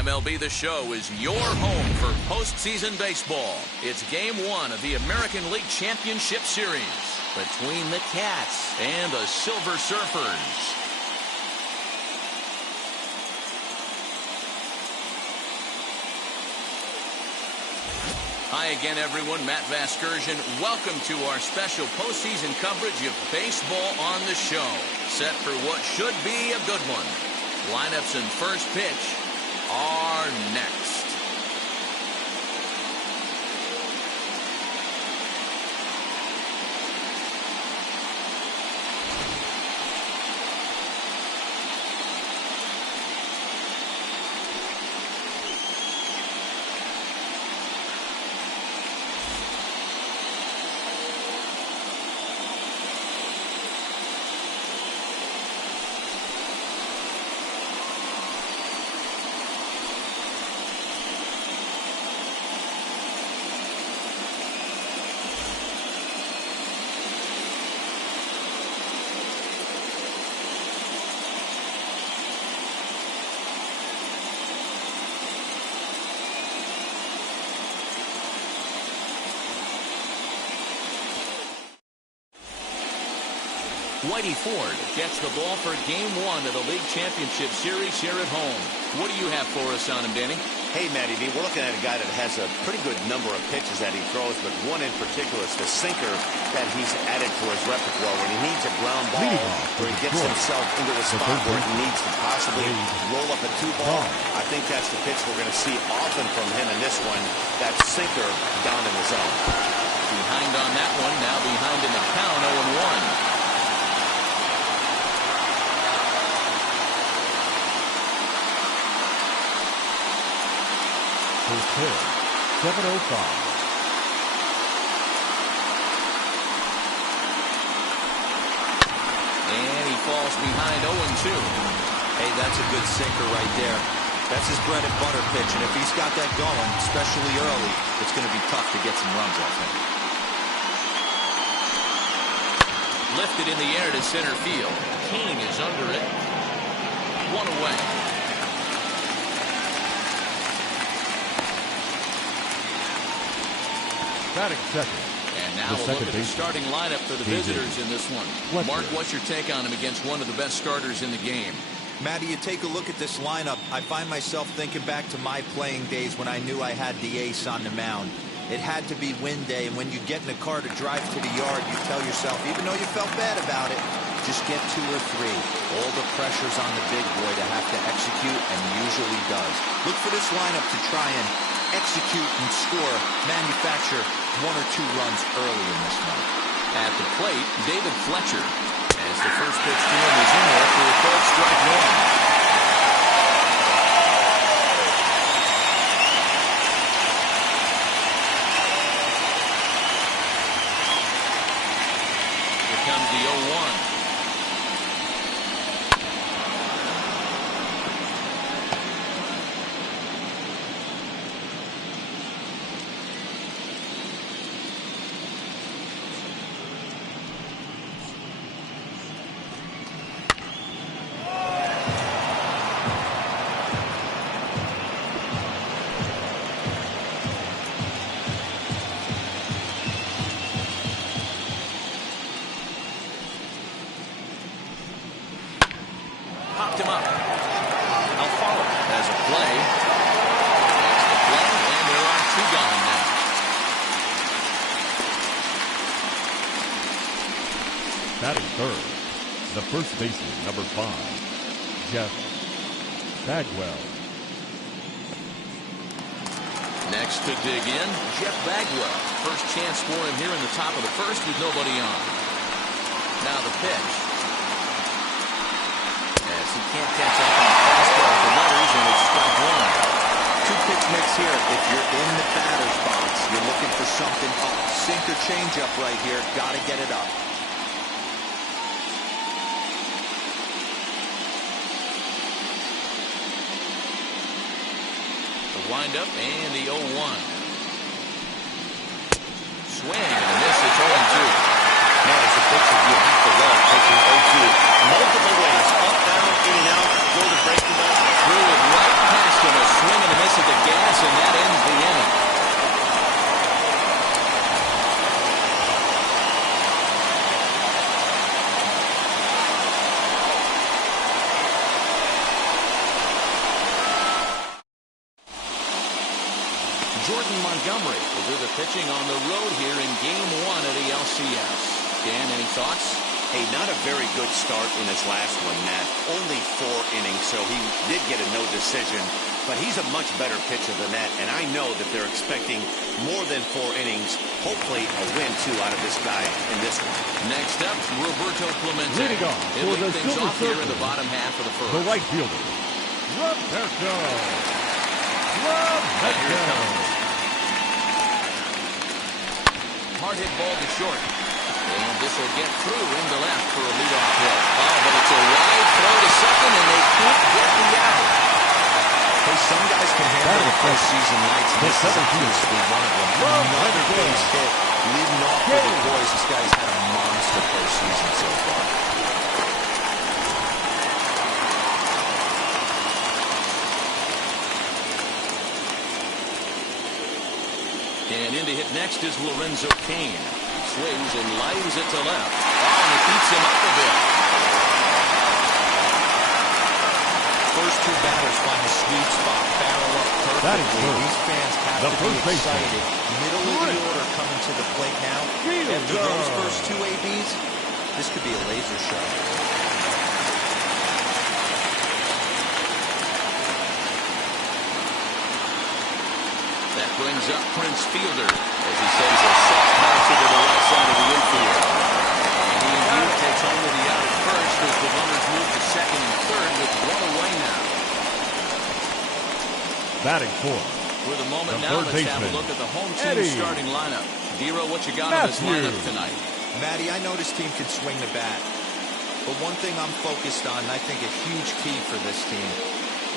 MLB The Show is your home for postseason baseball. It's Game 1 of the American League Championship Series between the Cats and the Silver Surfers. Hi again, everyone. Matt Vasgersian. Welcome to our special postseason coverage of Baseball on the Show. Set for what should be a good one. Lineups and first pitch are next. Whitey Ford gets the ball for Game 1 of the League Championship Series here at home. What do you have for us on him, Danny? Hey, Matty V, we're looking at a guy that has a pretty good number of pitches that he throws, but one in particular is the sinker that he's added to his repertoire. When he needs a ground ball, where he gets himself into a spot where he needs to possibly roll up a 2-ball, I think that's the pitch we're going to see often from him in this one, that sinker down in the zone. Behind on that one, now behind in the count, 0-1. First pitch, 7:05. And he falls behind 0-2. Hey, that's a good sinker right there. That's his bread and butter pitch, and if he's got that going, especially early, it's going to be tough to get some runs off him. Lifted in the air to center field. King is under it. One away. Batting second. And now we'll look at the starting lineup for the visitors in this one. Mark, what's your take on him against one of the best starters in the game? Matty, you take a look at this lineup. I find myself thinking back to my playing days when I knew I had the ace on the mound. It had to be win day, and when you get in a car to drive to the yard, you tell yourself, even though you felt bad about it, just get 2 or 3. All the pressure's on the big boy to have to execute, and usually does. Look for this lineup to try and execute and score, manufacture 1 or 2 runs early in this one. At the plate, David Fletcher. As the first pitch to him is in there for a called strike 1. Comes the 0-1. Popped him up. Alfaro has a play. That's the play, and there are 2 gone now. Batting third, the first baseman, number 5, Jeff Bagwell. Next to dig in, Jeff Bagwell. First chance for him here in the top of the first with nobody on. Now the pitch. He can't catch up on the fastball for letters, and it's strike 1. 2 pitch mix here. If you're in the batter's box, you're looking for something up. Sinker changeup right here. Got to get it up. The windup and the 0-1. Swing and a miss. It's 0-2. Man, it's a pitch that you have to love, pitching 0-2. Multiple ways, up, down, in and out, go to break the ball. Threw it right past him, a swing Jordan Montgomery will do the pitching on the road here in Game 1 of the LCS. Dan, any thoughts? Hey, not a very good start in his last one, Matt. Only 4 innings, so he did get a no decision. But he's a much better pitcher than that, and I know that they're expecting more than 4 innings. Hopefully a win, too, out of this guy in this one. Next up, Roberto Clemente. Leading off He'll for lead the things Silver off here in Surfer, the bottom half of the first. the right fielder, Roberto. Here it comes. Hard hit ball to short. And this will get through into left for a leadoff hit. Oh, but it's a wide throw to second, and they can't get the out. Hey, some guys can handle the postseason nights, and this is obviously one of them. Another base hit, leading off for the boys. This guy's had a monster postseason so far. And in to hit next is Lorenzo Cain. He swings and lines it to left. Oh, and it beats him up a bit. First 2 batters find a sweet spot, barrel up perfectly. These fans have to be excited. Middle of the order coming to the plate now. After those first 2 ABs, this could be a laser show. That brings up Prince Fielder as he sends a soft bounce to the right side of the infield. And he indeed takes only the out at first as the runners move to second and third with 1 away now. Batting fourth. For the moment The now, third let's have a baseman, look at the home team starting lineup. Dero, what you got on this lineup tonight? Matty, I know this team can swing the bat. But one thing I'm focused on, and I think a huge key for this team,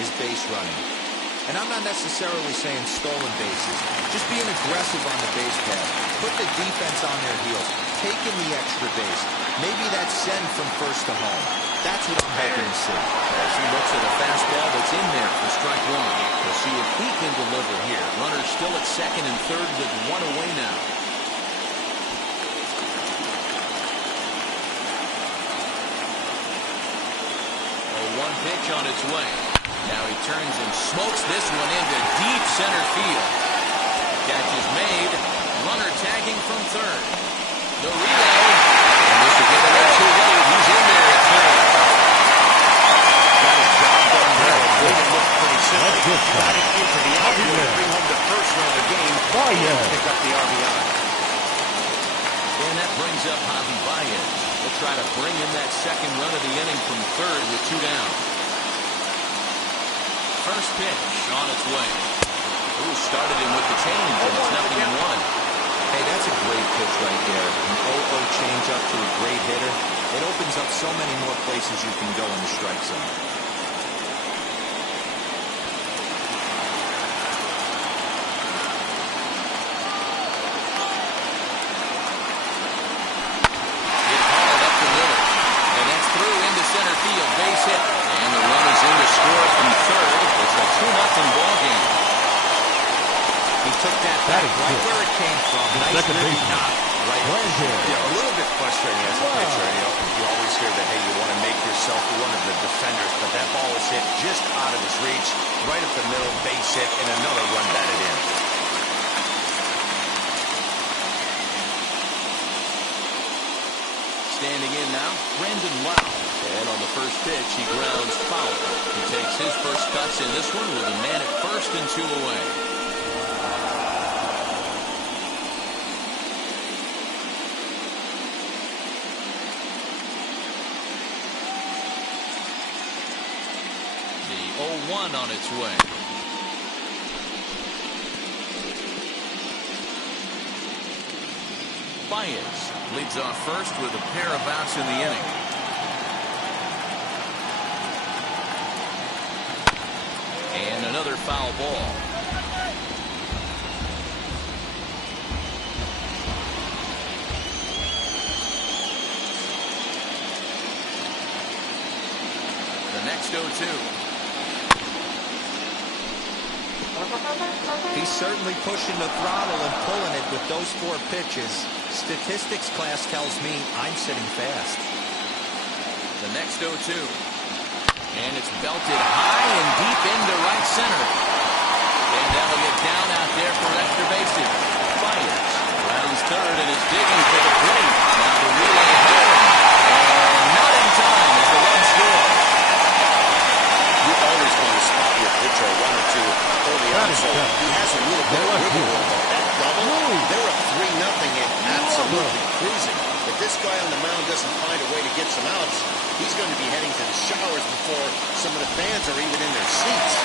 is base running. And I'm not necessarily saying stolen bases. Just being aggressive on the base pass. Put the defense on their heels. Taking the extra base. Maybe that send from first to home. That's what I'm hoping to see. As he looks at a fastball that's in there for strike 1. We'll see if he can deliver here. Runners still at second and third with 1 away now. A 1 pitch on its way. Now he turns and smokes this one into deep center field. Catch is made. Runner tagging from third. The relay. And this will get away too late. He's in there at third. Got his job done there. It looked pretty simple. Got it into the outfield to bring home the first run of the game. And pick up the RBI. And that brings up Javi Baez. They'll try to bring in that second run of the inning from third with 2 down. First pitch on its way. Ooh, started him with the change, and it's 0-1. Hey, that's a great pitch right there. An 0-0 changeup to a great hitter. It opens up so many more places you can go in the strike zone. Hit hard up the middle. And that's through into center field. Base hit. And the run is in to score from third. It's a 2-0 ball game. He took that back right where it came from. Nice ribby knock. Right here. Yeah, a little bit frustrating as a pitcher. You always hear that, hey, you want to make yourself one of the defenders, but that ball is hit just out of his reach, right up the middle, base hit, and another run batted in. Standing in now, Brandon Lau. And on the first pitch, he grounds foul. He takes his first cuts in this one with a man at first and 2 away. The 0-1 on its way. Baez leads off first with a pair of outs in the inning. And another foul ball. The next 0-2. He's certainly pushing the throttle and pulling it with those 4 pitches. Statistics class tells me I'm sitting fast. The next 0-2. And it's belted high and deep into right center. And that'll get down out there for extra bases. Fires. Rounds third and is digging for the plate. Now the relay home. And not in time as the run scores. You always want to spot your pitcher a run or two early on, so he has a little bit of wiggle room. But that double, they're up 3-0 and absolutely cruising. If this guy on the mound doesn't find a way to get some outs, he's going to be heading to the showers before some of the fans are even in their seats.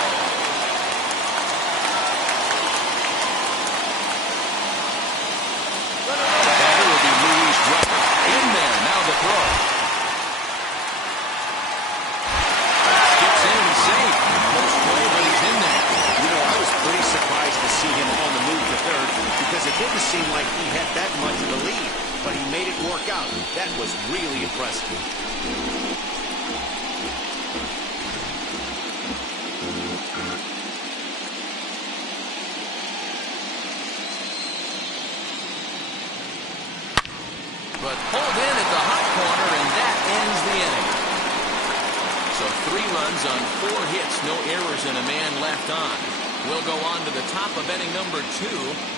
That will be Luis Drucker. In there, now the throw. Skips in and safe. Close play, but he's in there. You know, I was pretty surprised to see him on the move to third because it didn't seem like he had that much of a lead, but he made it work out. That was really impressive. But pulled in at the hot corner, and that ends the inning. So 3 runs on 4 hits, no errors, and a man left on. We'll go on to the top of inning number 2.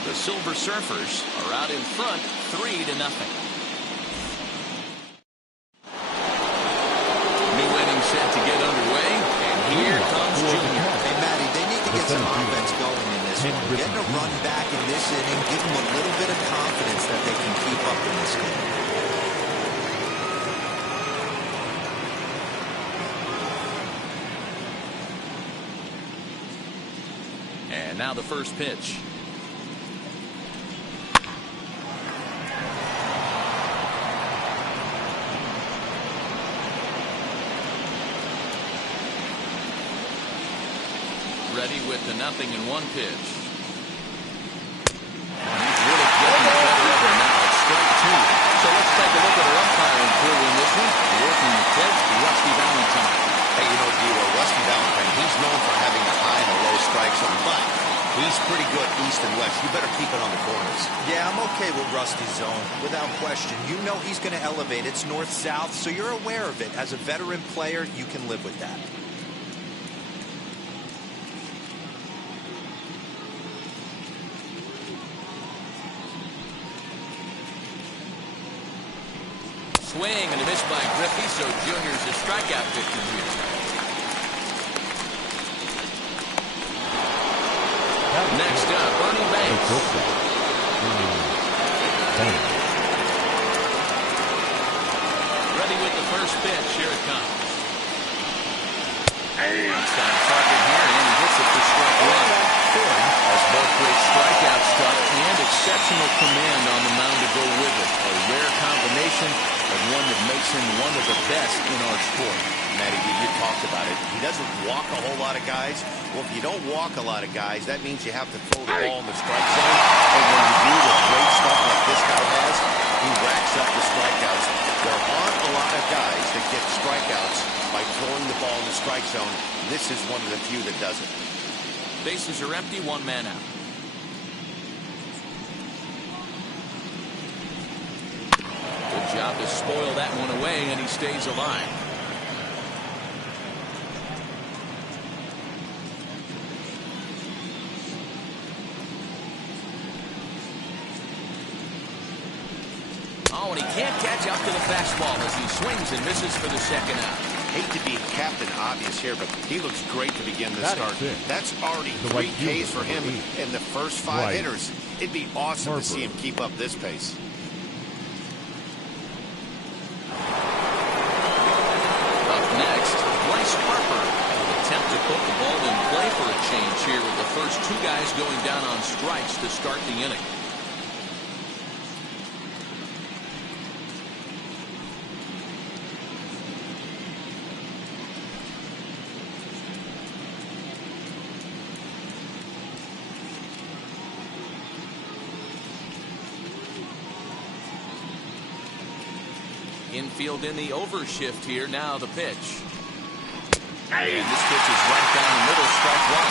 The Silver Surfers are out in front, 3-0. New inning set to get underway, and here comes Junior. Hey, Matty, they need to get some offense going in this one. Getting a run back in this inning, give them a little bit of confidence that they can keep up in this game. And now the first pitch. Ready with the 0-1 pitch. He's really getting the better of it now. It's strike 2. So let's take a look at our umpiring crew in this one. Working the plate, Rusty Valentine. Hey, you know, Dilo, Rusty Valentine, he's known for having a high and a low strike zone, but he's pretty good east and west. You better keep it on the corners. Yeah, I'm okay with Rusty's zone, without question. You know he's going to elevate. It's north-south, so you're aware of it. As a veteran player, you can live with that. Swing and a miss by Griffey, so Junior's a strikeout victim here. Next up, Ernie Banks. Ready with the first pitch. Here it comes. Outside target here, and he hits it for strike 1. Ford has both great strikeout stuff and exceptional command on the mound to go with it. A rare combination, but one that makes him one of the best in our sport. Matty, you talked about it. He doesn't walk a whole lot of guys. Well, if you don't walk a lot of guys, that means you have to throw the ball in the strike zone. And when you do with great stuff like this guy has, he racks up the strikeouts. There aren't a lot of guys that get strikeouts by throwing the ball in the strike zone. This is one of the few that does it. Bases are empty, 1 man out. Good job to spoil that one away, and he stays alive. Oh, and he can't catch up to the fastball as he swings and misses for the second out. Hate to be Captain Obvious here, but he looks great to begin the start. That's already 3 Ks for him in the first 5 hitters. It'd be awesome to see him keep up this pace. Up next, Bryce Harper will attempt to put the ball in play for a change here with the first 2 guys going down on strikes to start the inning. Infield in the overshift here. Now the pitch. And this pitch is right down the middle, strike 1.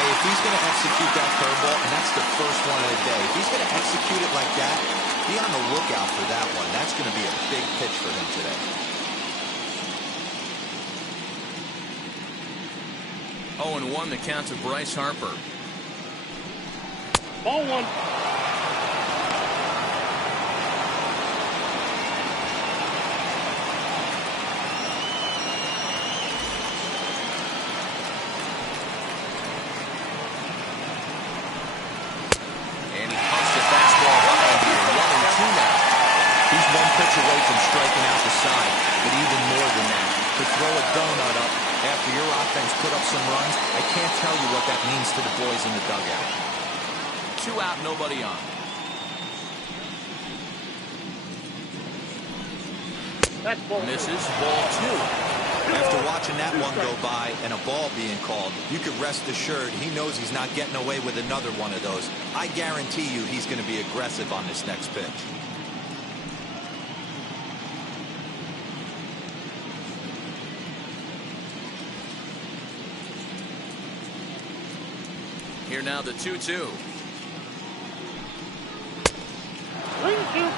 Hey, if he's going to execute that curveball, and that's the first one of the day, if he's going to execute it like that, be on the lookout for that one. That's going to be a big pitch for him today. 0-1 the count to Bryce Harper. Ball one. And he pumps the fastball high here. 1-2 now. He's one pitch away from striking out the side, but even more than that, to throw a donut up after your offense put up some runs, I can't tell you what that means to the boys in the dugout. 2 out, nobody on. That's ball. Misses, ball 2. After watching that one go by and a ball being called, you could rest assured he knows he's not getting away with another one of those. I guarantee you he's going to be aggressive on this next pitch. Here now the 2-2.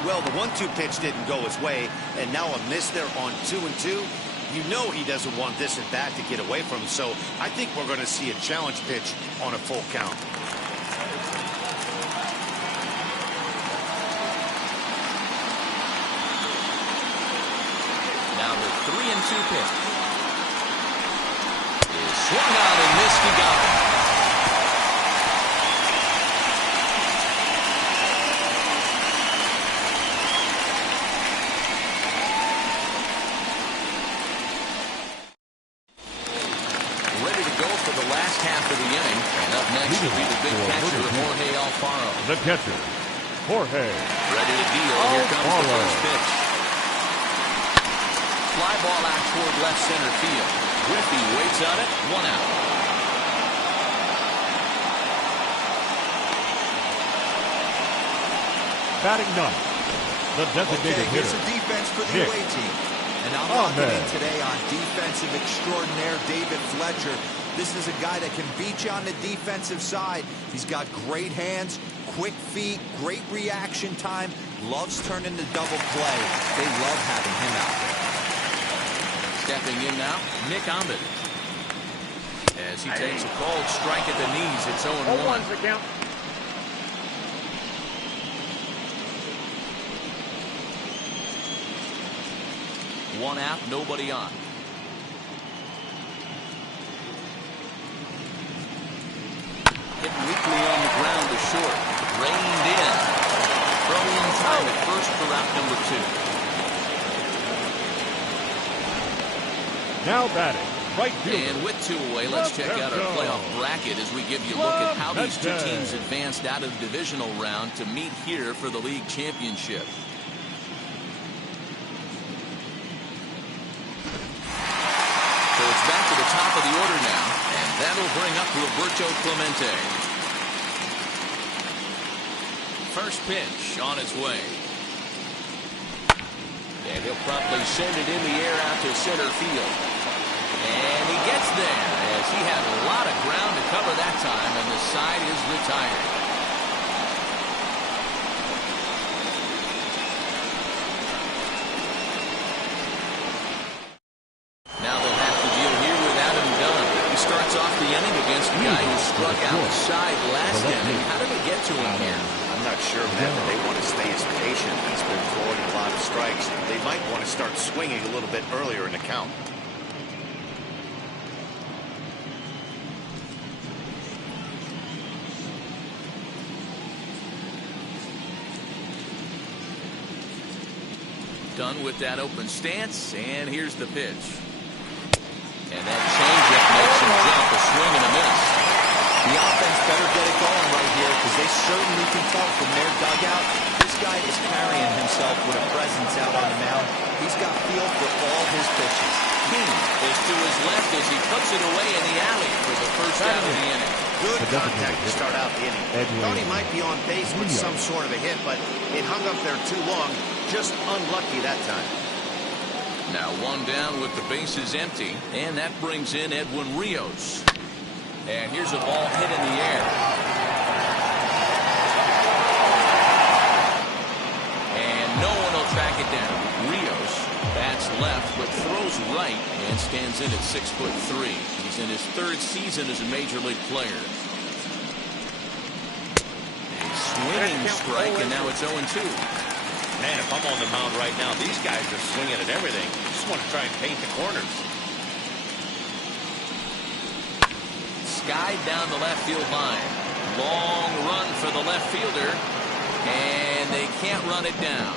Well, the 1-2 pitch didn't go his way, and now a miss there on 2-2. You know he doesn't want this at bat to get away from him, so I think we're going to see a challenge pitch on a full count. Now the 3-2 pitch. Is swung out and missed. He got him. The catcher, Jorge. Ready to deal. Here comes the first pitch. Fly ball out toward left center field. Griffey waits on it. 1 out. Batting ninth, the designated hitter. Here's a defense for the away team. And I'm locking in today on defensive extraordinaire David Fletcher. This is a guy that can beat you on the defensive side. He's got great hands, quick feet, great reaction time, loves turning the double play. They love having him out there. Stepping in now, Nick Ahmed. As he takes a cold strike at the knees, it's 0-1. 0-1's the count. One out, nobody on. Hit weakly on the ground to short. Reined in. Throw-in time at first for route number 2. Now batting, right fielder. And with 2 away, let's check out our playoff bracket as we give you a look at how these 2 teams advanced out of the divisional round to meet here for the league championship. So it's back to the top of the order now, and that'll bring up Roberto Clemente. First pitch on its way. And he'll promptly send it in the air out to center field. And he gets there as he had a lot of ground to cover that time, and the side is retired. Now they'll have to deal here with Adam Dunn. He starts off the inning against a guy who struck outside last inning. How did they get to him here? I'm not sure, Matt, that they want to stay as patient. He's been throwing a lot of strikes. They might want to start swinging a little bit earlier in the count. Done with that open stance, and here's the pitch. And that changeup makes him jump, a swing and a miss. The offense better get it going right here because they certainly can tell from their dugout. This guy is carrying himself with a presence out on the mound. He's got feel for all his pitches. King is to his left as he puts it away in the alley for the first out of the inning. Good contact to start out the inning. Thought he might be on base with some sort of a hit, but it hung up there too long. Just unlucky that time. Now 1 down with the bases empty, and that brings in Edwin Rios. And here's a ball hit in the air. And no one will track it down. Rios bats left but throws right and stands in at 6'3". He's in his 3rd season as a major league player. swinging strike, and now it's 0-2. Man, if I'm on the mound right now, these guys are swinging at everything. Just want to try and paint the corners. Skied down the left field line. Long run for the left fielder, and they can't run it down.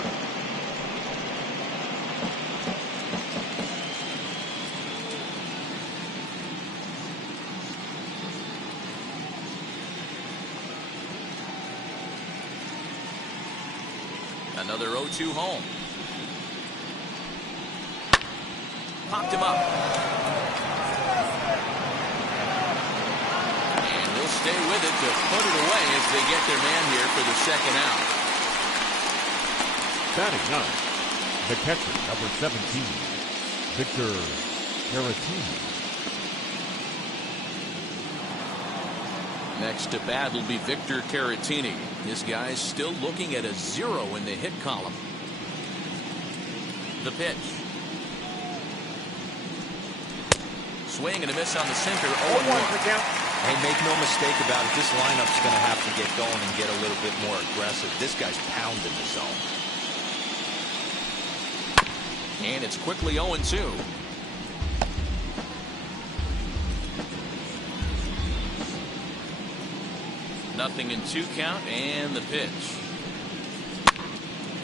Another 0-2 home. Popped him up. And he'll stay with it to put it away as they get their man here for the second out. Batting ninth, the catcher, number 17, Victor Caratini. Next to bat will be Victor Caratini. This guy's still looking at a 0 in the hit column. The pitch. Swing and a miss on the sinker. 0-1. Hey, make no mistake about it. This lineup's going to have to get going and get a little bit more aggressive. This guy's pounding the zone. And it's quickly 0-2. Nothing in 2 count, and the pitch.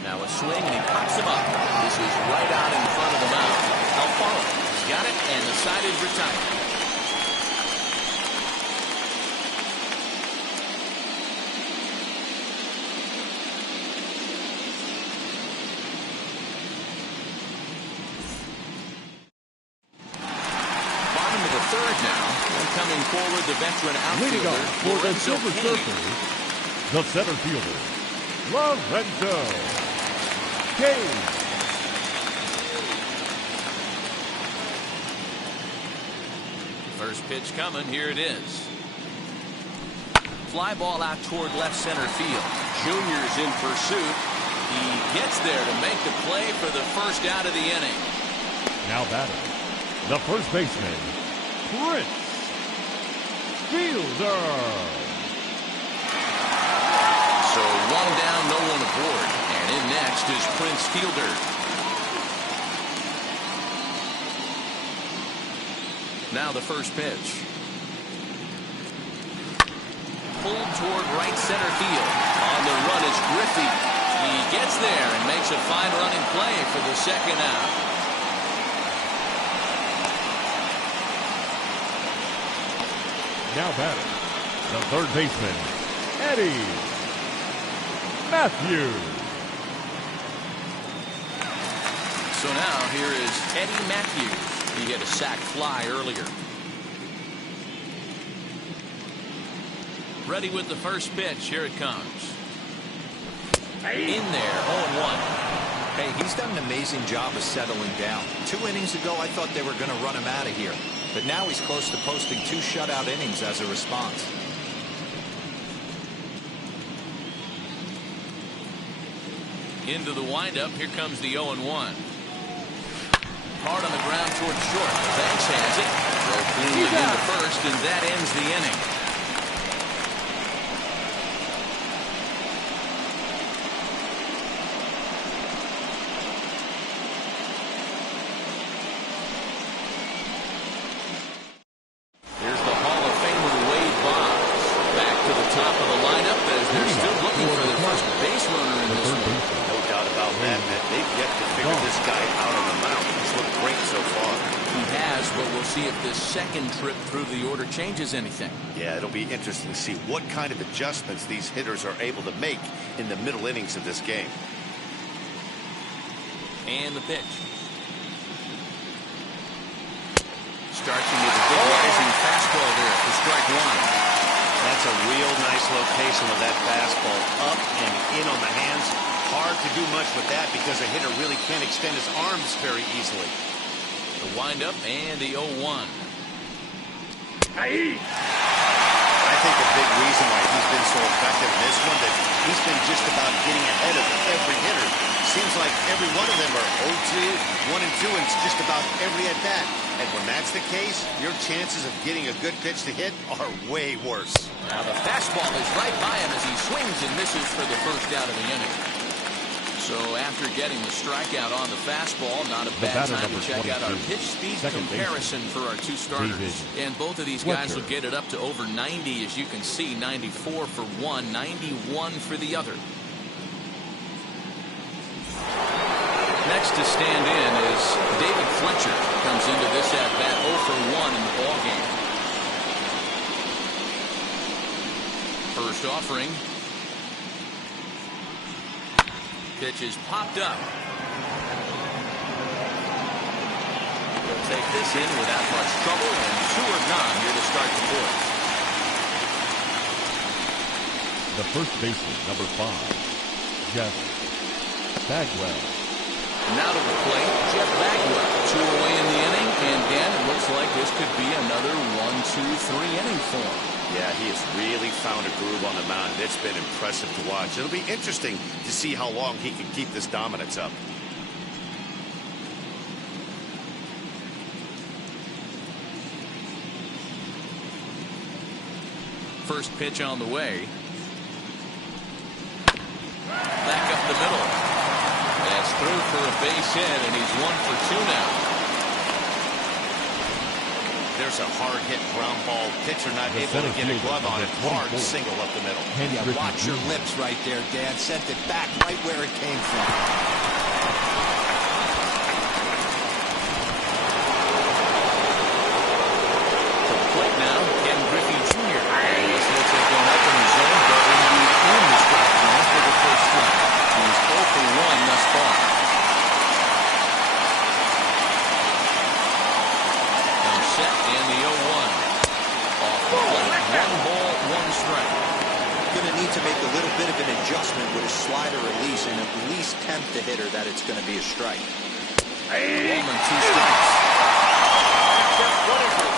Now a swing, and he pops him up. This is right out in front of the mound. Alfaro has got it and decided retirement. Bottom of the third now. And coming forward, the veteran Leading outfielder off for the Silver Surfers, the center fielder, Lorenzo Kane. First pitch coming. Here it is. Fly ball out toward left center field. Junior's in pursuit. He gets there to make the play for the first out of the inning. Now batting, the first baseman, Prince Fielder. So 1 down, no one aboard. And in next is Prince Fielder. Now the first pitch. Pulled toward right center field. On the run is Griffey. He gets there and makes a fine running play for the second out. Now batting, the third baseman, Eddie Matthews. So now here is Eddie Matthews. He hit a sac fly earlier. Ready with the first pitch. Here it comes. In there, 0-1. Hey, he's done an amazing job of settling down. 2 innings ago, I thought they were going to run him out of here. But now he's close to posting 2 shutout innings as a response. Into the windup. Here comes the 0-1. Hard on the ground toward short. Banks has it. Throw cleanly into first, and that ends the inning. Here's the Hall of Famer Wade Boggs back to the top of the lineup as they're still looking for their first base runner in this one. No doubt about that, Matt. They've yet to figure this guy out on the mound. He's looked great so far. He has, but we'll see if this second trip through the order changes anything. Yeah, it'll be interesting to see what kind of adjustments these hitters are able to make in the middle innings of this game. And the pitch. Starts him with a big rising fastball there for strike 1. That's a real nice location with that fastball up and in on the hands. Hard to do much with that because a hitter really can't extend his arms very easily. The windup and the 0-1. I think a big reason why he's been so effective in this one, that he's been just about getting ahead of every hitter. Seems like every one of them are 0-2, 1-2, and it's just about every at-bat. And when that's the case, your chances of getting a good pitch to hit are way worse. Now the fastball is right by him as he swings and misses for the first out of the inning. So after getting the strikeout on the fastball, not a bad time to check out our pitch speed comparison for our two starters. And both of these guys will get it up to over 90, as you can see. 94 for one, 91 for the other. Next to stand in is David Fletcher. Comes into this at-bat 0 for 1 in the ballgame. First offering. Pitch is popped up. He'll take this in without much trouble, and 2 are gone here to start the fourth. The first baseman, number 5, Jeff Bagwell. Now to the plate, Jeff Bagwell. 2 away in the inning, and Dan, it looks like this could be another 1-2-3 inning for him. Yeah, he has really found a groove on the mound. It's been impressive to watch. It'll be interesting to see how long he can keep this dominance up. First pitch on the way. Back up the middle. That's through for a base hit, and he's 1 for 2 now. There's a hard-hit ground ball. Pitcher not able to get a glove on it. Hard single up the middle. Yeah, watch your lips right there, Dan. Sent it back right where it came from. To the plate now, Ken Griffey Jr. This looks like going up in the zone, but in the strike zone for the first strike. He's 0 for 1 thus far. And the 0-1. Off the plate. 1 ball, 1 strike. Going to need to make a little bit of an adjustment with his slider release and at least tempt the hitter that it's going to be a strike. 1 and 2 strikes. What is it?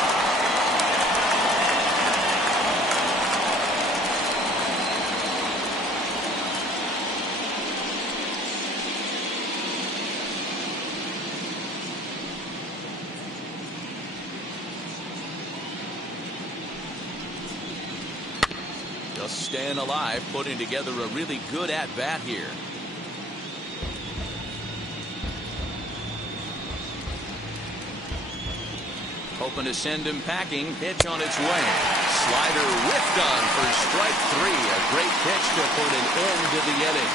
Just staying alive, putting together a really good at-bat here. Hoping to send him packing. Pitch on its way. Slider whiffed on for strike 3. A great pitch to put an end to the inning.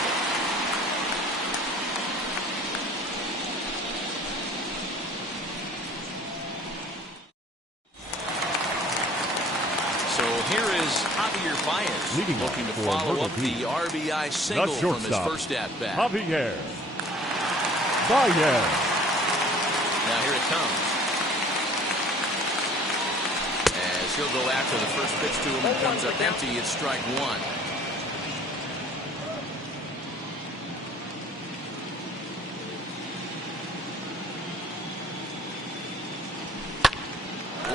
So here is Javier Baez looking to follow up the RBI single from his first at-bat. Javier Baez. Now here it comes. As he'll go after the first pitch to him and comes up empty, it's strike 1.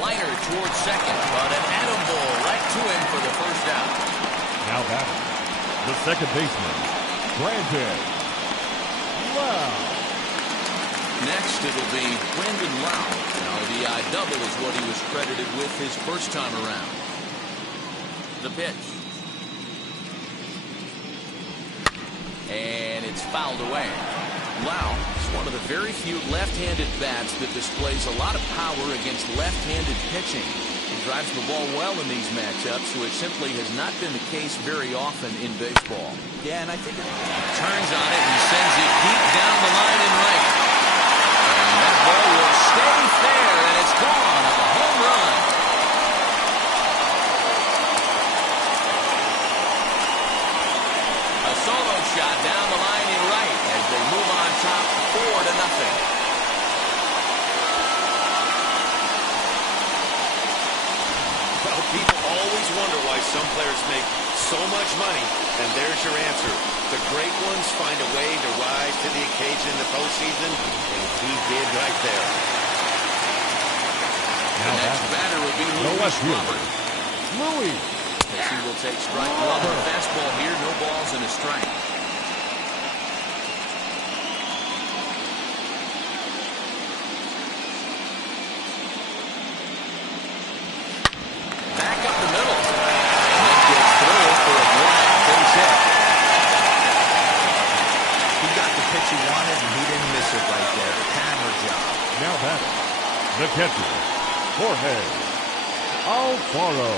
Liner towards second, but an atom ball right to him for the first out. Now batting, the second baseman, Brandon Lau. Next, it'll be Brandon Lau. Now, the RBI double is what he was credited with his first time around. The pitch. And it's fouled away. Lau is one of the very few left-handed bats that displays a lot of power against left-handed pitching. He drives the ball well in these matchups, which simply has not been the case very often in baseball. Yeah, and I think it turns on it and sends it deep down the line in right. And that ball will stay fair, and it's gone. A home run. A solo shot down the line in right as they move on top 4-0. Well, people always wonder why some players make so much money, and there's your answer. The great ones find a way to rise to the occasion in the postseason, and he did right there. The next batter will be Louis Robert. Louis as he will take strike one. Fastball here, no balls and a strike. Back up the middle. That gets through for a one-out base hit. He got the pitch he wanted, and he didn't miss it right there. Hammer job. Now batting, the catcher, Jorge Alfaro.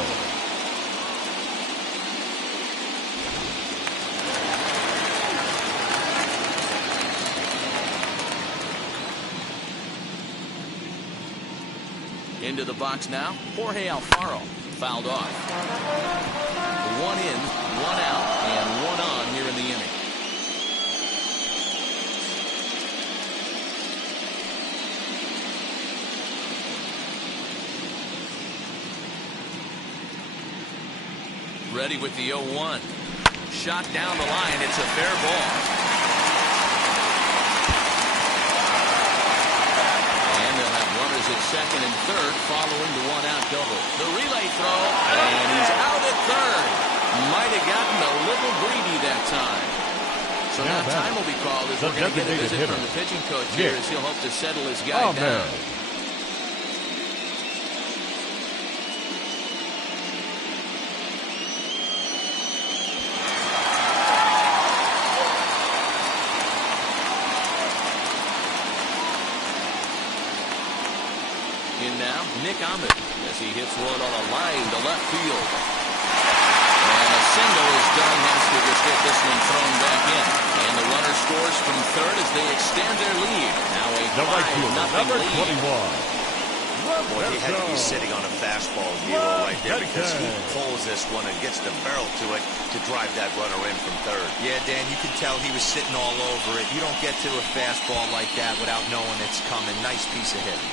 Into the box now, Jorge Alfaro. Fouled off. One in, one out, and one on here in the inning. Ready with the 0-1. Shot down the line. It's a fair ball. And they'll have runners at second and third following the one-out double. The relay throw, and he's out at third. Might have gotten a little greedy that time. So now time will be called as we're going to get a visit from the pitching coach here as he'll hope to settle his guy down. Nick Ahmed as he hits one on a line to left field. And a single is done. Has to just get this one thrown back in. And the runner scores from third as they extend their lead. Now a 5-0 lead. Boy, he had to be sitting on a fastball, Myrtle, right there, because he pulls this one and gets the barrel to it to drive that runner in from third. Yeah, Dan, you can tell he was sitting all over it. You don't get to a fastball like that without knowing it's coming. Nice piece of hitting.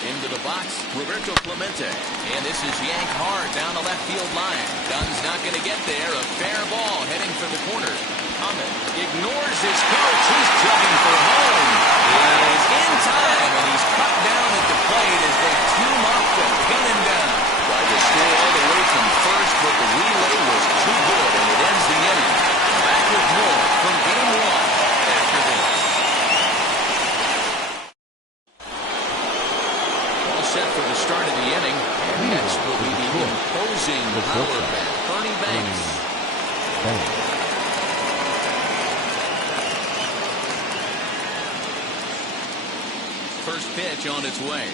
Into the box, Roberto Clemente. And this is yanked hard down the left field line. Dunn's not going to get there. A fair ball heading for the corner. Ahmed ignores his coach. He's jogging for home. Is in time, and he's cut down at the plate as they team up to pin him down. Tried to steal all the way from first, but the relay was too good, and it ends the inning. Back with more from game one after this. Set for the start of the inning, and next will be the imposing power bat, Ernie Banks. First pitch on its way.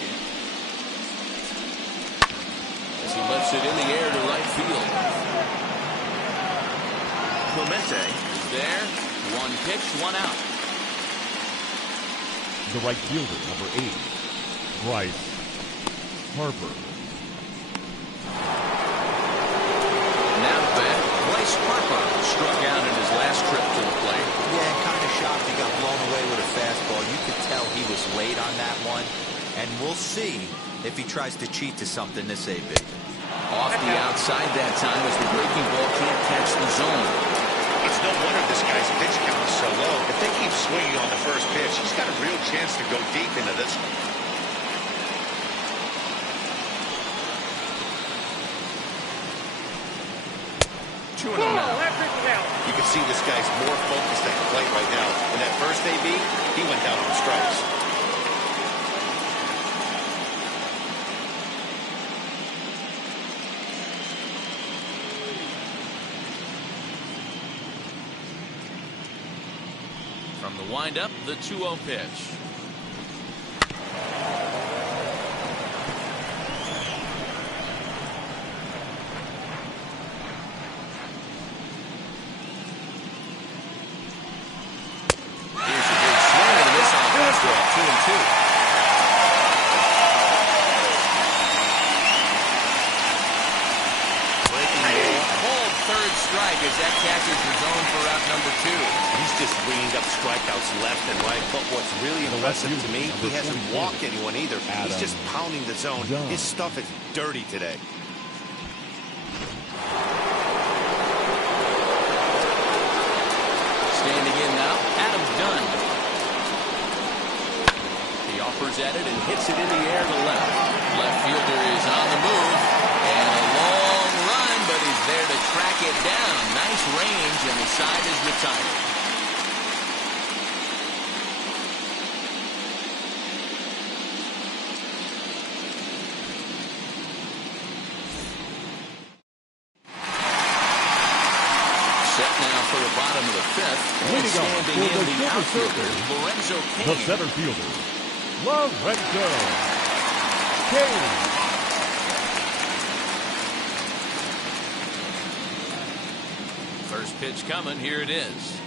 As he lifts it in the air to right field. Clemente is there. One pitch, one out. The right fielder, number 8, Bryce Harper. Now to bat, Bryce Harper struck out in his last trip to the plate. Yeah, kind of shocked he got blown away with a fastball. You could tell he was late on that one. And we'll see if he tries to cheat to something this big. Off the outside that time as the breaking ball can't catch the zone. It's no wonder this guy's pitch count is so low. If they keep swinging on the first pitch, he's got a real chance to go deep into this one. 2-0 now. You can see this guy's more focused at the plate right now. In that first AB, he went down on strikes. From the windup, the 2-0 pitch. As that catches the zone for out number 2. He's just winging up strikeouts left and right. But what's really impressive to me, he hasn't walked anyone either. He's just pounding the zone. His stuff is dirty today. Standing in now, Adam Dunn. He offers peppers at it and hits it in the air to left. Left fielder is on the move. And a long run, but he's there to track it down. Nice range, and the side is retired. For the bottom of the fifth, leading off for the outfielder, Lorenzo Cain. The center fielder, Lorenzo Cain. First pitch coming. Here it is.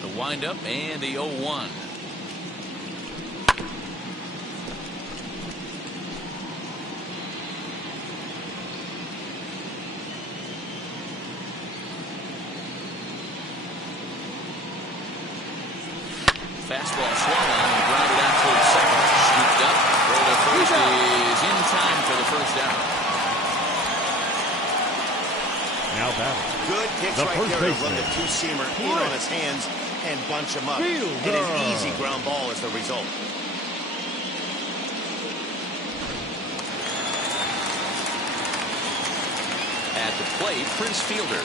The windup and the 0-1. Fastball swung on and grounded out towards second. Scooped up. Throw to first is in time for the first out. Now batting. Good pitch The right first there to baseman. run the two-seamer in on his hands and bunch him up. Fielder. And an easy ground ball is the result. At the plate, Prince Fielder.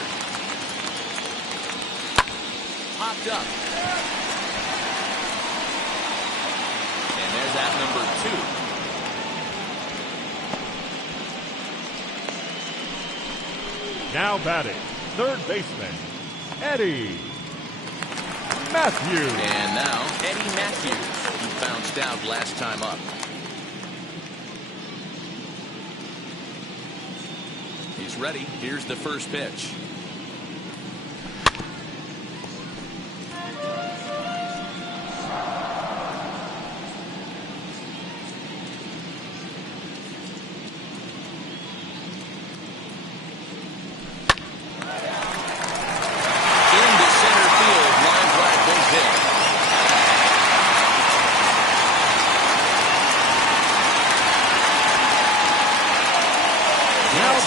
Popped up. And there's at number 2. Now batting, third baseman, Eddie Matthews. And now Eddie Matthews, who bounced out last time up. He's ready. Here's the first pitch.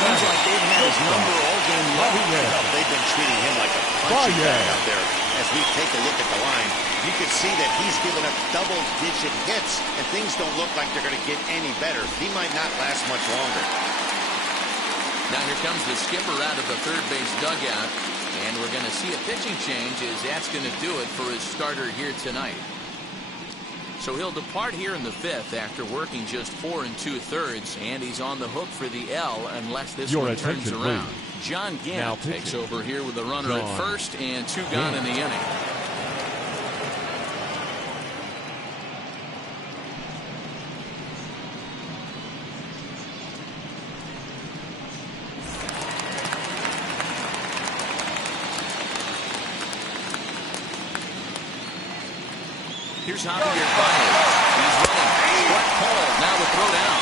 Seems like they've had his number all game long. They've been treating him like a punching bag out there. As we take a look at the line, you can see that he's given up double-digit hits, and things don't look like they're going to get any better. He might not last much longer. Now here comes the skipper out of the third base dugout, and we're going to see a pitching change as that's going to do it for his starter here tonight. So he'll depart here in the fifth after working just 4 2/3, and he's on the hook for the L unless this one turns around. John Gant takes over here with a runner at first and 2 gone in the inning. Here's Javier Baez. He's running. Struck called. Now the throw down.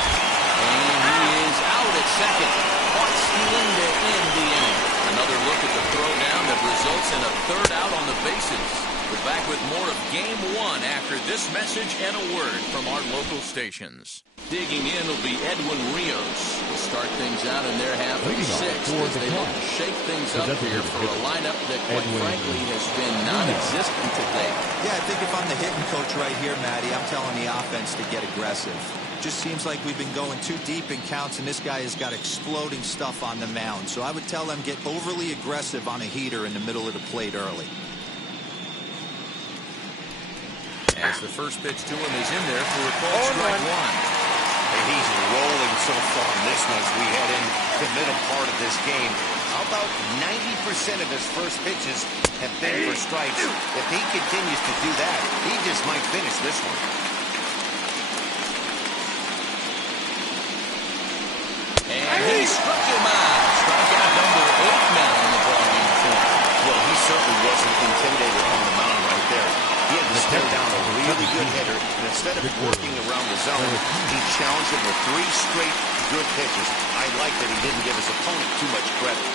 And he is out at second. Caught stealing to end the inning. Another look at the throw down that results in a third out on the bases. We're back with more of Game 1 after this message and a word from our local stations. Digging in will be Edwin Rios. We'll start things out in their half of the sixth as they look to shake things up here for a lineup that, quite frankly, has been non-existent today. Yeah, I think if I'm the hitting coach right here, Matty, I'm telling the offense to get aggressive. Just seems like we've been going too deep in counts, and this guy has got exploding stuff on the mound. So I would tell them get overly aggressive on a heater in the middle of the plate early. As the first pitch to him is in there for a called strike one. And he's rolling so far in this one as we head in the middle part of this game. How about 90% of his first pitches have been for strikes? If he continues to do that, he just might finish this one. And he struck him out. Strikeout number 8 now in the ballgame form. Well, he certainly wasn't intimidated on the mound right there. He had to stare down a really good hitter, and instead of working around the zone, he challenged him with 3 straight good pitches. I like that he didn't give his opponent too much credit.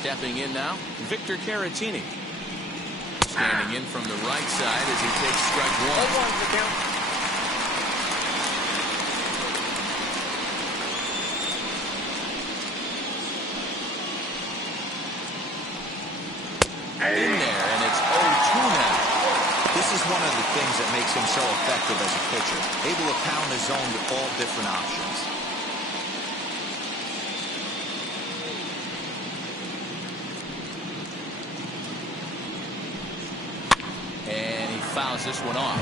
Stepping in now, Victor Caratini. standing in from the right side as he takes strike one. In there, and it's 0-2 now. This is one of the things that makes him so effective as a pitcher. Able to pound the zone with all different options. And he fouls this one off.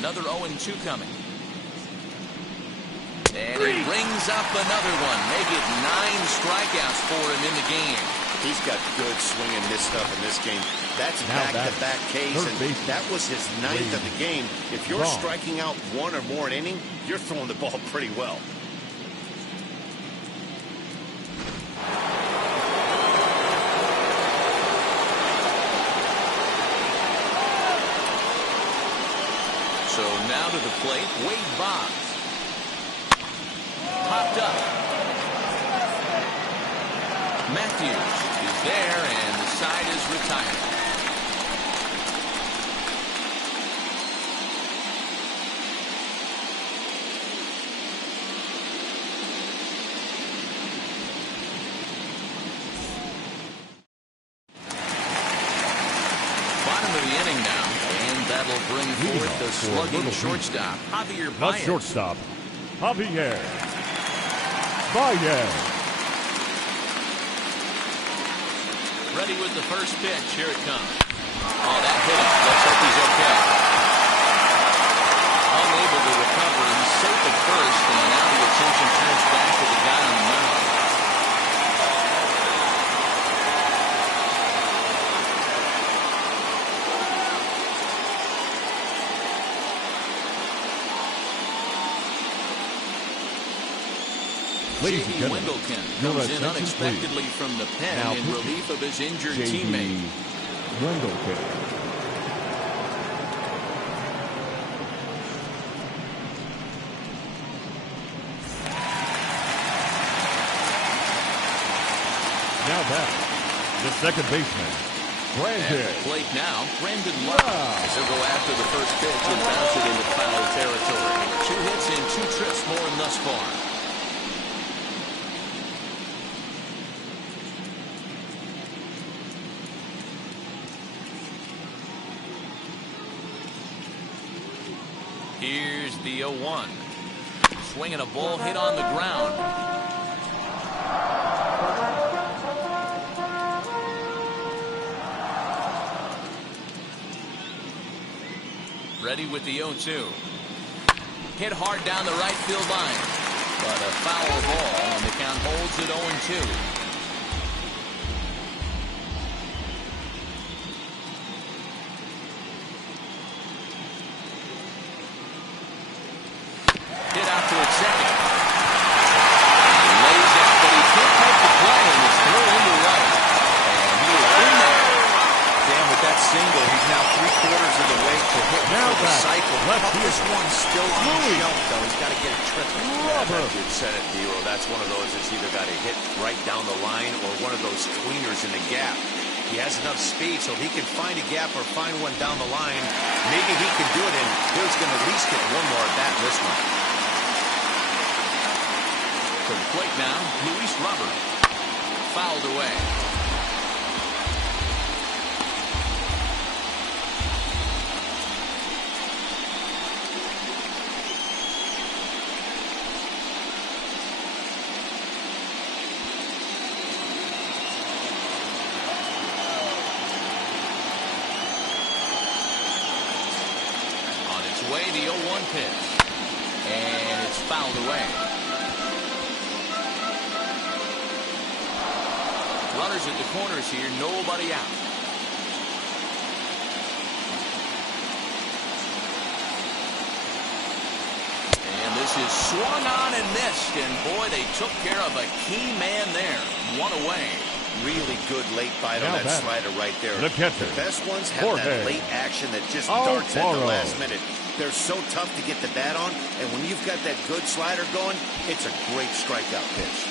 Another 0-2 coming. And he brings up another one. Make it 9 strikeouts for him in the game. He's got good swing and miss stuff in this game. That's back-to-back Ks, and that was his 9th of the game. If you're striking out 1 or more an inning, you're throwing the ball pretty well. So now to the plate, Wade Boggs. Popped up. Matthews is there, and the side is retired. Bottom of the inning now, and that'll bring forth the slugging shortstop, Javier The Baez. shortstop, Javier Baez. Ready with the first pitch. Here it comes. Oh, that hit him. Let's hope he's okay. Unable to recover. He's safe at first, and now the attention turns back to the guy on the mound. Ladies and J.D. gentlemen, Wendelken your comes in attention, unexpectedly please. from the pen Now in pitching, relief of his injured J.D. teammate. Wendelken. Now back, the second baseman, At Brandon. the plate now, Brandon Love. As he'll go after the first pitch and bounce it into foul territory. 2 hits and 2 trips for him thus far. Here's the 0-1. Swinging a ball hit on the ground. Ready with the 0-2. Hit hard down the right field line. But a foul ball, and the count holds at 0-2. Hit out towards second. He lays out, but he can't make the play, and it's thrown into right. And he is in there. Dan, with that single, he's now 3/4 of the way to hit Now for the back. cycle. Let's But hear this it. one's still on the Louis. shelf, though. He's got to get it triple. Robert. You said it, Dero. That's one of those that's either got to hit right down the line or one of those tweeners in the gap. He has enough speed, so if he can find a gap or find one down the line, maybe he can do it, and he's going to at least get one more at bat in this one. To the plate now, Luis Robert. Fouled away. On its way, the 0-1 pitch. And it's fouled away. Runners at the corners here, nobody out. And this is swung on and missed, and boy, they took care of a key man there. One away. really good late bite on Now that slider right there. the catcher, The best ones have Jorge that late action that just darts at the last minute. They're so tough to get the bat on, and when you've got that good slider going, it's a great strikeout pitch.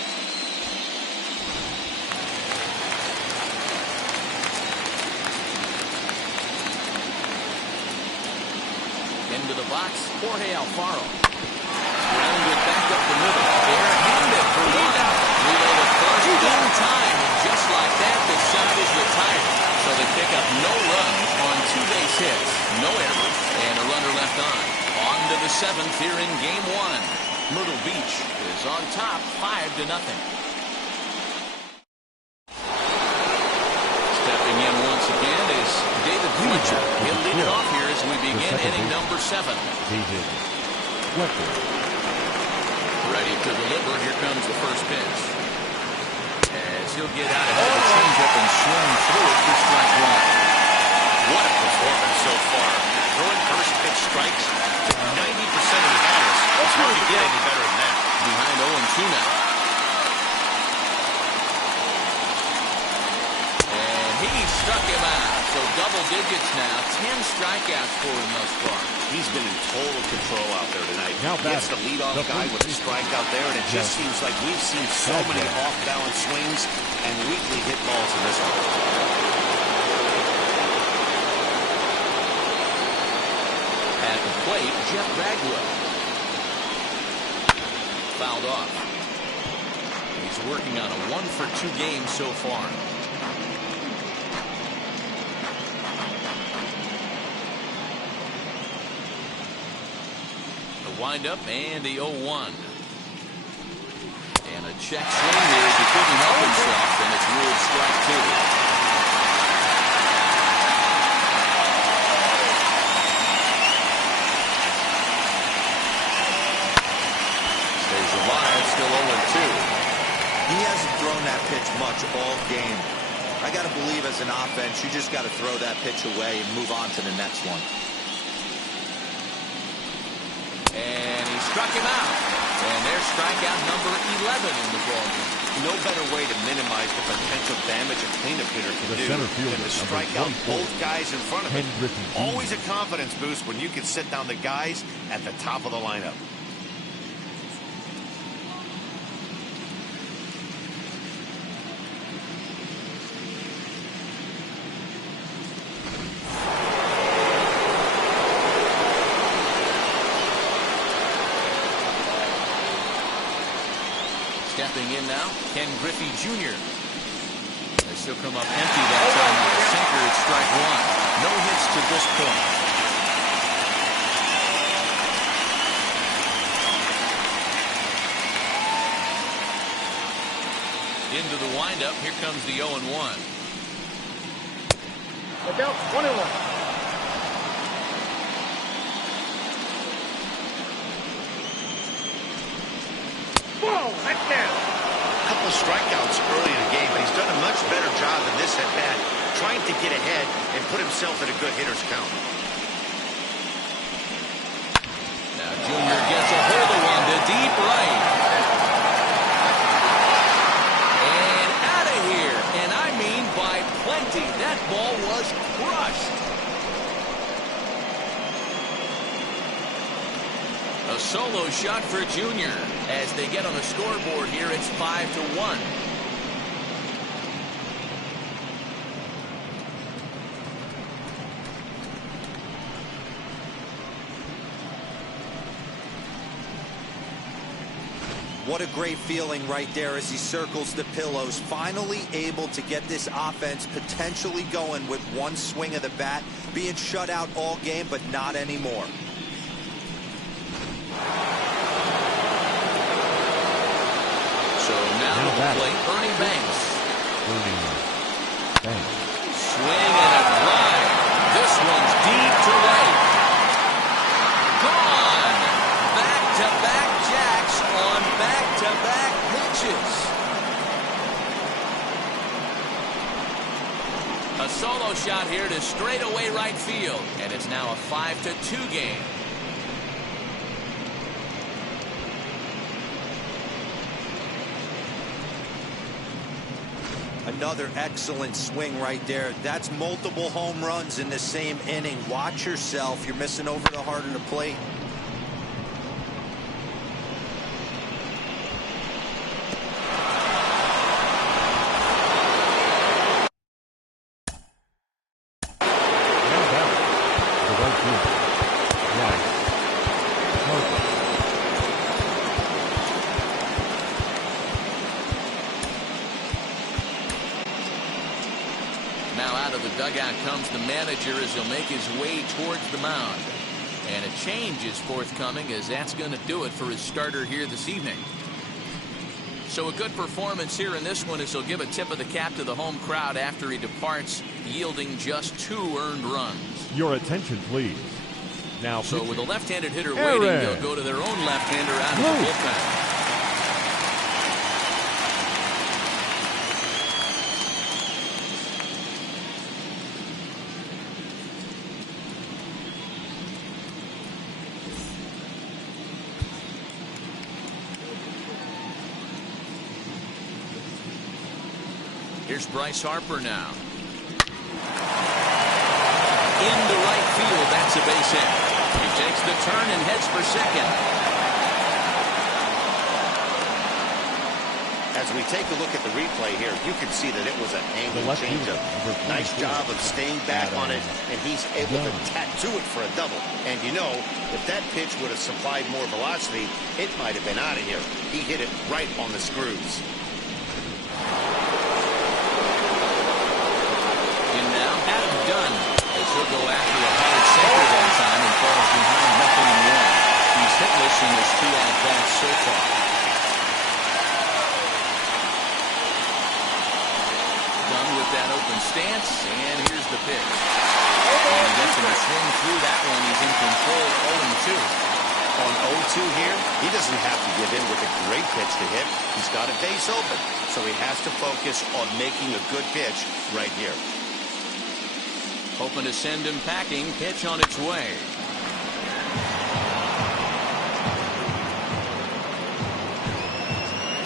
Into the box, Jorge Alfaro. Grounded back up the middle. Barehanded for one. Relay to first in time. And just like that, the side is retired. So they pick up no runs on 2 base hits. No errors. And a runner left on. On to the 7th here in Game 1. Myrtle Beach is on top 5-0. Stepping in once again is David Fletcher. He'll lead it off here as we begin inning number 7. David Fletcher. Ready to deliver. Here comes the first pitch. As he'll get out ahead of the changeup and swing through it for strike 1. What a performance so far. Throwing first pitch strikes to 90% of the batters. It's hard to get any better than that. Behind 0-2 now. And he struck him out. So double digits now. 10 strikeouts for him thus far. He's been in total control out there tonight. Now he gets the leadoff guy with a strikeout there, and it just seems like we've seen so many off-balance swings and weakly hit balls in this one. At the plate, Jeff Bagwell. Fouled off. He's working on a 1-for-2 game so far. Wind up and the 0-1. And a check swing here as he couldn't help himself, and it's ruled strike 2. Stays alive, still 0-2. He hasn't thrown that pitch much all game. I got to believe as an offense, you just got to throw that pitch away and move on to the next one. And he struck him out. And there's strikeout number 11 in the ballgame. No better way to minimize the potential damage a cleanup hitter can do than to strike out both guys in front of him. Always a confidence boost when you can sit down the guys at the top of the lineup. Stepping in now, Ken Griffey Jr. They still come up empty that time with a sinker at strike 1. No hits to this point. Into the windup, here comes the 0-1. Look out, 1-1. A couple strikeouts early in the game, but he's done a much better job in this at-bat, trying to get ahead and put himself in a good hitter's count. Now Junior gets a hold of one to deep right. And out of here. And I mean by plenty. That ball was crushed. A solo shot for Junior. As they get on the scoreboard here, it's 5-1. What a great feeling right there as he circles the pillows. Finally able to get this offense potentially going with one swing of the bat. Being shut out all game, but not anymore. So now to the plate, Ernie Banks. Swing and a drive. This one's deep to right. Gone. Back-to-back jacks on back-to-back pitches. A solo shot here to straightaway right field. And it's now a 5-2 game. another excellent swing right there. That's multiple home runs in the same inning. Watch yourself. You're missing over the heart of the plate. Now out of the dugout comes the manager as he'll make his way towards the mound. And a change is forthcoming, as that's going to do it for his starter here this evening. So a good performance here in this one, as he'll give a tip of the cap to the home crowd after he departs, yielding just 2 earned runs. Your attention, please. Now, so with a left-handed hitter Aaron. waiting, they'll go to their own left-hander out of the bullpen. Here's Bryce Harper now. Into right field, that's a base hit. He takes the turn and heads for second. As we take a look at the replay here, you can see that it was an angle changeup. Nice job of staying back on it, and he's able to tattoo it for a double. And you know, if that pitch would have supplied more velocity, it might have been out of here. He hit it right on the screws. Done as he'll go after a hard sinker that time and falls behind 0-1. He's hitless in his 2 at-bats so far. Done with that open stance, and here's the pitch. And he gets him to swing through that one. He's in control 0-2. On 0-2 here, he doesn't have to give in with a great pitch to hit. He's got a base open, so he has to focus on making a good pitch right here. Hoping to send him packing. Pitch on its way.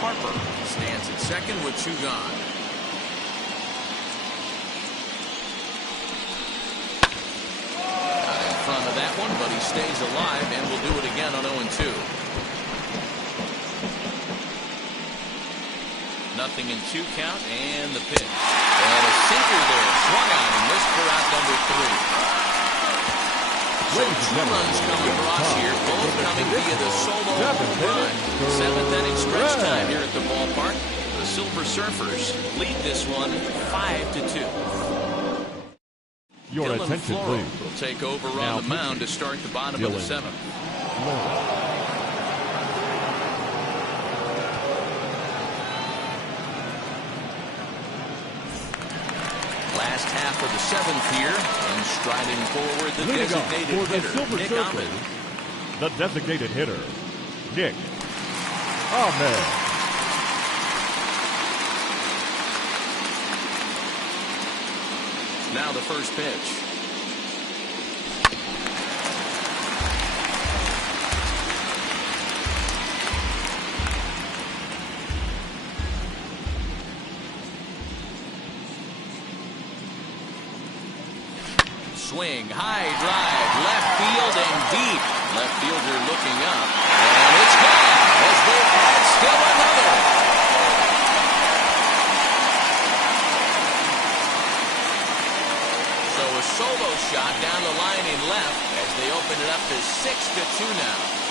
Harper stands at second with 2 gone. Not in front of that one, but he stays alive and will do it again on 0-2. 0-2 count, and the pitch. And a sinker there, swung on and missed for out number 3. So 2 runs coming across here, both coming via the solo home run. 7th inning stretch time here at the ballpark. The Silver Surfers lead this one 5-2. Your Dylan attention, Floral please. will take over Now, on the mound to start the bottom of the 7th. Last half of the 7th here, and striding forward the designated hitter, Nick Ahmed. The designated hitter, Nick Ahmed. Now the first pitch. Swing, high drive, left field and deep. Left fielder looking up, and it's gone as they add still another. So a solo shot down the line in left as they open it up to 6-2 now.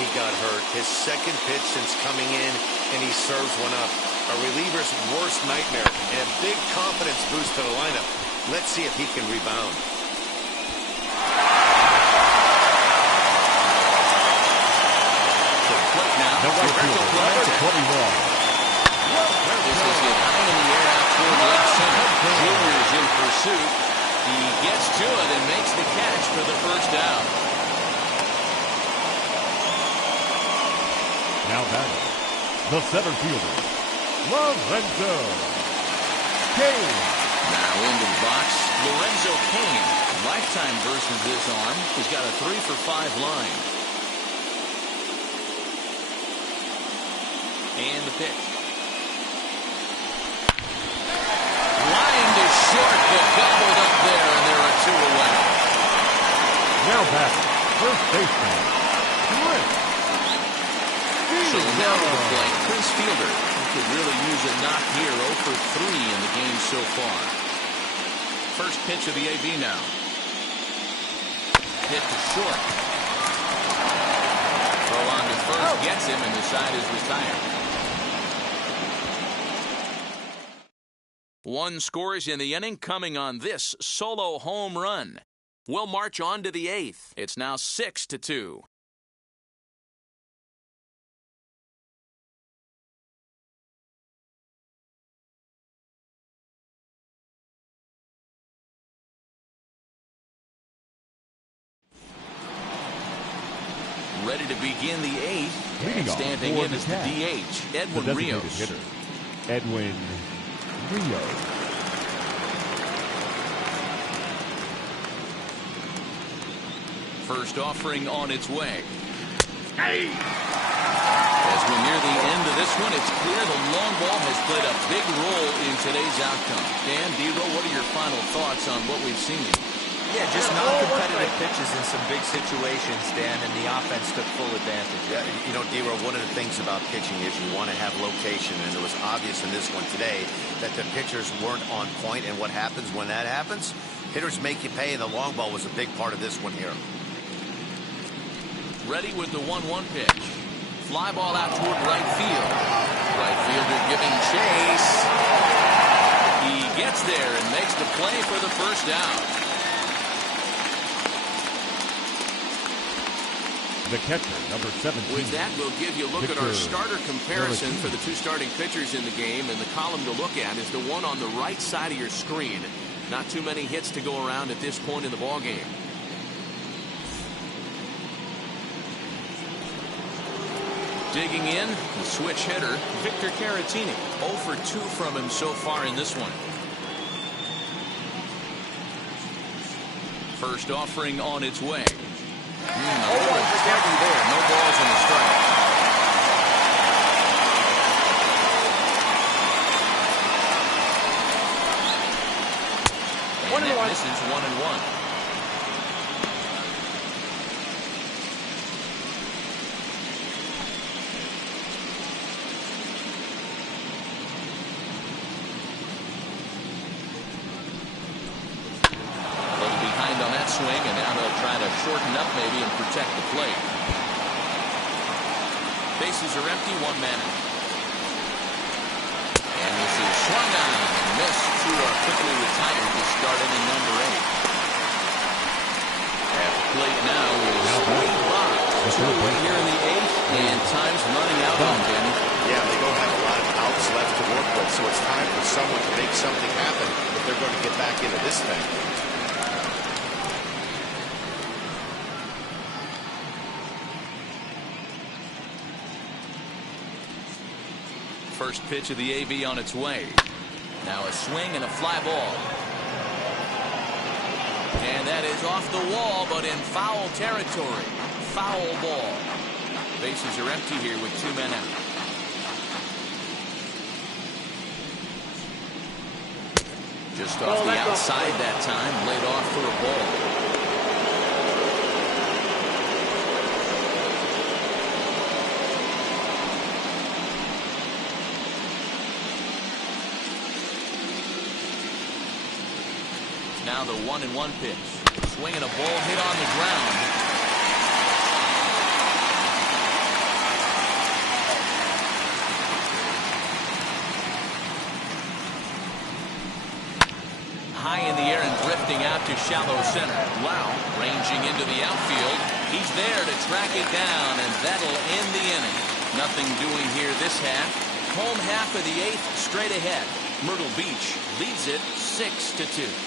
He got hurt. His second pitch since coming in, and he serves one up. A reliever's worst nightmare, and a big confidence boost to the lineup. Let's see if he can rebound. To the plate now, Myrtle. This is hit high in the air out toward left center. Junior's in pursuit. He gets to it and makes the catch for the first out. Now batting, the center fielder, Lorenzo Kane. Now Now into the box, Lorenzo Cain. Lifetime versus this arm. He's got a 3-for-5 line. And the pitch. Line to short, but gobbled up there, and there are 2 away. Now back, first baseman, Chris. So now to the plate, Chris Fielder. He could really use a knock here. 0 for 3 in the game so far. First pitch of the AB now. Hit to short. Throw on to first gets him, and the side is retired. 1 scores in the inning coming on this solo home run. We'll march on to the 8th. It's now 6-2. Ready to begin the 8th. Leading off standing for in the is the Cavs, DH, Edwin the Rios. designated hitter, Edwin Rios. First offering on its way. As we near the end of this one, it's clear the long ball has played a big role in today's outcome. Dan, Dero, what are your final thoughts on what we've seen? Yeah, just non-competitive pitches in some big situations, Dan, and the offense took full advantage. Yeah, you know, Dero, one of the things about pitching is you want to have location, and it was obvious in this one today that the pitchers weren't on point, and what happens when that happens? Hitters make you pay, and the long ball was a big part of this one here. Ready with the 1-1 pitch. Fly ball out toward right field. Right fielder giving chase. He gets there and makes the play for the first out. The catcher, number 17. With that, we'll give you a look at our Victor starter comparison Ortiz. for the 2 starting pitchers in the game, and the column to look at is the one on the right side of your screen. Not too many hits to go around at this point in the ballgame. Digging in, the switch hitter, Victor Caratini. 0 for 2 from him so far in this one. First offering on its way. A little heavy there. No balls and a strike. And that misses 1-1. Swing, and now they'll try to shorten up maybe and protect the plate. Bases are empty, 1 man out. And this is swung on and missed. 2 are quickly retired to start inning number 8. At the plate now is Wade Boggs. 2 away here in the 8th, and time's running out on Danny. Yeah, they don't have a lot of outs left to work with, so it's time for someone to make something happen if they're going to get back into this thing. First pitch of the AB on its way. Now a swing and a fly ball. And that is off the wall, but in foul territory. Foul ball. Bases are empty here with 2 men out. Just off the outside that time, laid off for a ball. Now the 1-1 pitch. Swinging a ball hit on the ground. High in the air and drifting out to shallow center. Lau ranging into the outfield. He's there to track it down, and that'll end the inning. Nothing doing here this half. Home half of the 8th straight ahead. Myrtle Beach leads it 6-2.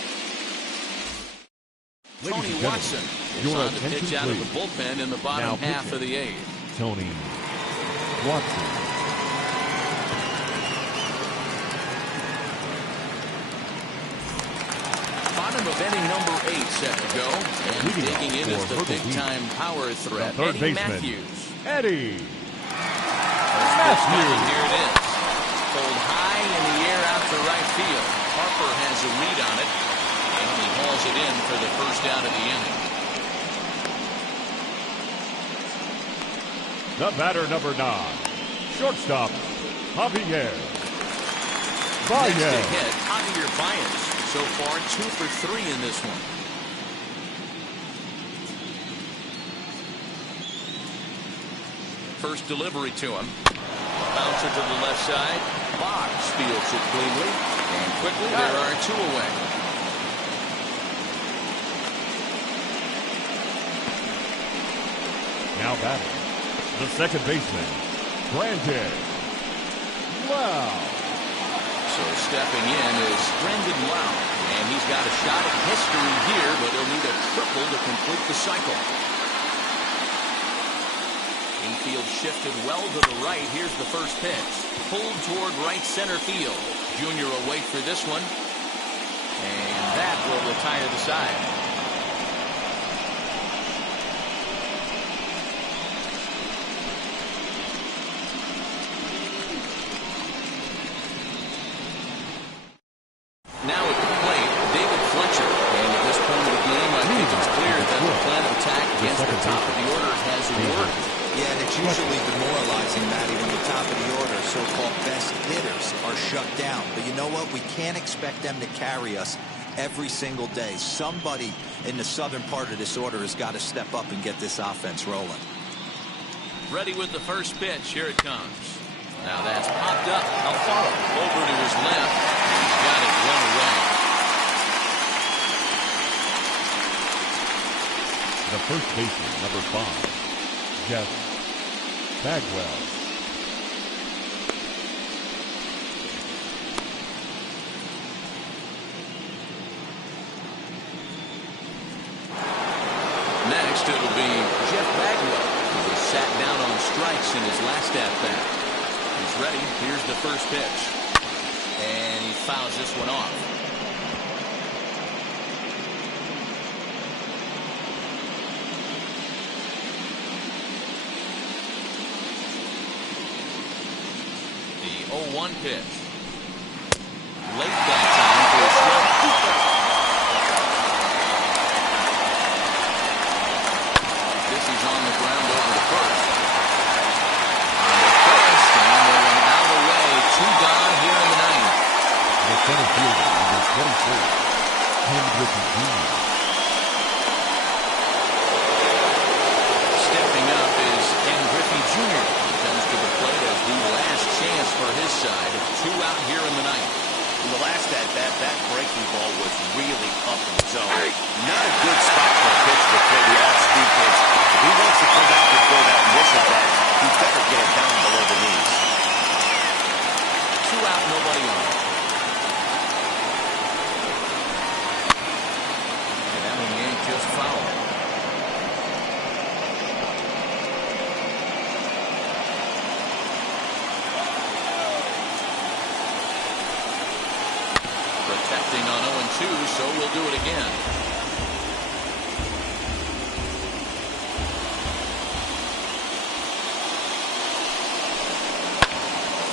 Tony Watson is on to pitch out of the bullpen in the bottom half of the 8th. Tony Watson. of inning number 8 set to go. And digging in is the big-time power threat, third Eddie baseman, Matthews. Eddie Matthews. Here it is. Pulled high in the air out to right field. Harper has a lead on it, and he hauls it in for the first out of the inning. The batter, number 9, shortstop, Javier Next to Baez. hit, Javier Baez. So far, 2 for 3 in this one. First delivery to him. Bouncer to the left side. Boggs fields it cleanly. And quickly, there are 2 away. Now batting, the second baseman, Brandon Wow. So stepping in is Brendan Lau, and he's got a shot at history here, but he'll need a triple to complete the cycle. Infield shifted well to the right. Here's the first pitch. Pulled toward right center field. Junior will wait for this one, and that will retire the side. Now at the plate, David Fletcher. And at this point of the game, I think it's clear that the plan of attack against the top of the order has worked. Yeah, and it's usually demoralizing, Matty, when the top of the order, so-called best hitters, are shut down. But you know what? We can't expect them to carry us every single day. Somebody in the southern part of this order has got to step up and get this offense rolling. Ready with the first pitch. Here it comes. Now that's popped up. Alfaro over to his left. He's got it one away. The first baseman, number 5, Jeff Bagwell. Next, it'll be Jeff Bagwell, who was sat down on strikes in his last at-bat. He's ready. Here's the first pitch. And he fouls this one off. The 0-1 pitch. Late that time for a strike. This is on the ground over to first. On the first, and they're an out away. 2 gone here in the ninth. The center fielder, number 24, Ken Griffey Jr. Stepping up is Ken Griffey Jr. He comes to the plate as the last chance for his side. 2 out here in the ninth. In the last at-bat, that breaking ball was really up in the zone. Not a good spot for a pitch before the off-speed pitch. If he wants to come back before that whistle bat, he better get it down below the knees. 2 out, nobody on. And that one ain't just foul. Protecting on 0-2, so we'll do it again.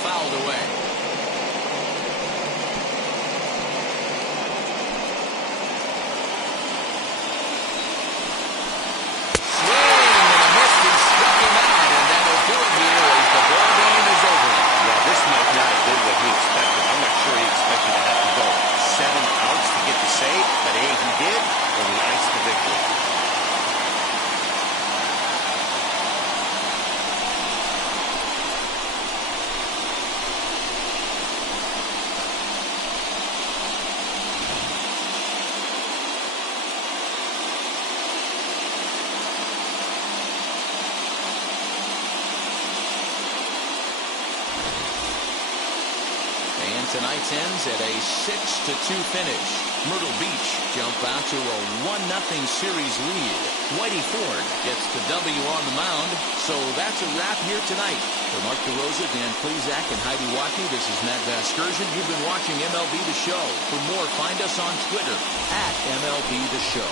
Fouled away. Swing and a miss. He struck him out, and that'll do it here as the ball game is over. Yeah, this might not have been what he expected. I'm not sure he expected to have to go 7 outs to get the save, but hey, he did, and he iced the victory. tonight's ends at a 6-2 finish. Myrtle Beach jump out to a 1-0 series lead. Whitey Ford gets the W on the mound. So that's a wrap here tonight. For Mark DeRosa, Dan Plezak, and Heidi Watkey, this is Matt Vasgersian. You've been watching MLB The Show. For more, find us on Twitter at MLB The Show.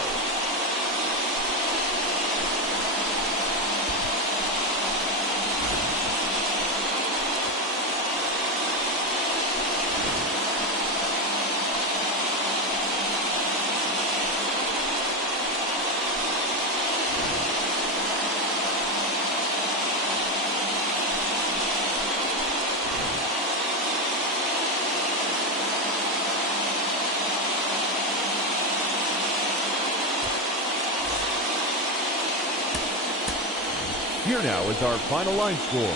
Here now is our final line score.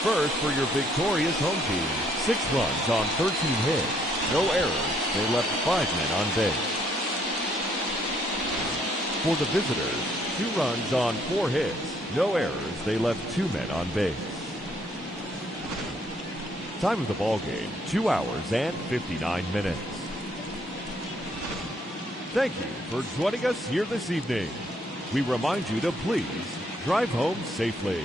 First, for your victorious home team, 6 runs on 13 hits. No errors. They left 5 men on base. For the visitors, 2 runs on 4 hits. No errors. They left 2 men on base. Time of the ball game, 2 hours and 59 minutes. Thank you for joining us here this evening. We remind you to please drive home safely.